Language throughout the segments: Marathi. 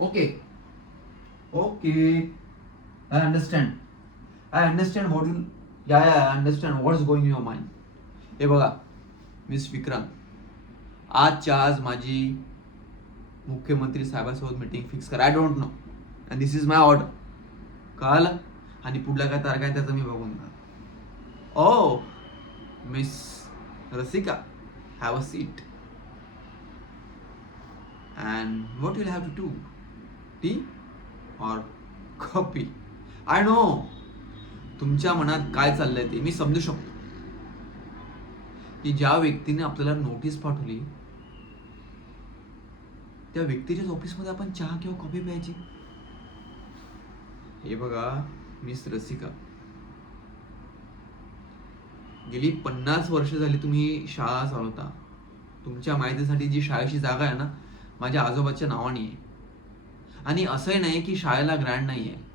Okay, okay. I understand. I understand what you. Yeah, I understand what's going in your mind. हे बघा, मिस विक्रांत, आजच्या आज माझी मुख्यमंत्री साहेबांसोबत मीटिंग फिक्स करा. I don't know and this is my order. कळालं? आणि पुढल्या काय तारखा आहे त्याचं मी बघून घेणार. Oh miss Rasika, have a seat. And what will have to do? Tea or coffee? I know तुमच्या मनात काय चाललंय ते मी समजू शकतो, की ज्या व्यक्तीने आपल्याला नोटीस पाठवली त्या व्यक्तीच्याच ऑफिसमध्ये आपण चहा किंवा कॉफी प्यायची. हे बघा मिस रसिका, गेली 50 वर्ष झाली तुम्ही शाळा चालवता. तुमच्या माहितीसाठी जी शाळेची जागा आहे ना, माझ्या आजोबाच्या नावाने आहे. आणि असंही नाही की शाळेला ग्रँड नाही आहे.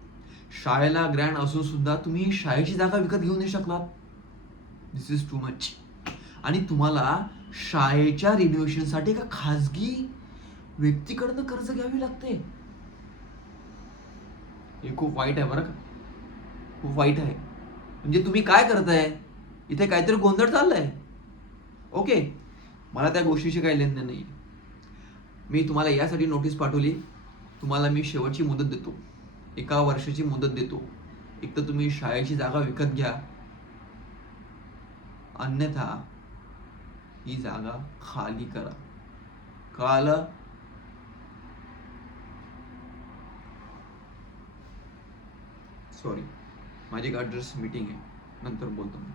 शाळेला ग्रँड असून सुद्धा तुम्ही शाळेची जागा विकत घेऊ नाही शकलात. दिस इज टू मच. आणि तुम्हाला शाळेच्या रिनोव्हेशनसाठी एका खाजगी व्यक्तीकडनं कर्ज घ्यावी लागते. हे खूप वाईट आहे बरं का, खूप वाईट आहे. म्हणजे तुम्ही काय करताय इथे? काहीतरी गोंधळ चाललाय. ओके, मला त्या गोष्टीशी काही लेनदेन नाही. मी तुम्हाला यासाठी नोटीस पाठवली, तुम्हाला मी शेवटची मुदत देतो, 1 वर्षाची मुदत देतो. एक तर तुम्ही शाळेची जागा विकत घ्या, अन्यथा ही जागा खाली करा. कळालं? सॉरी, माझी एक ॲड्रेस मीटिंग आहे, नंतर बोलतो मी.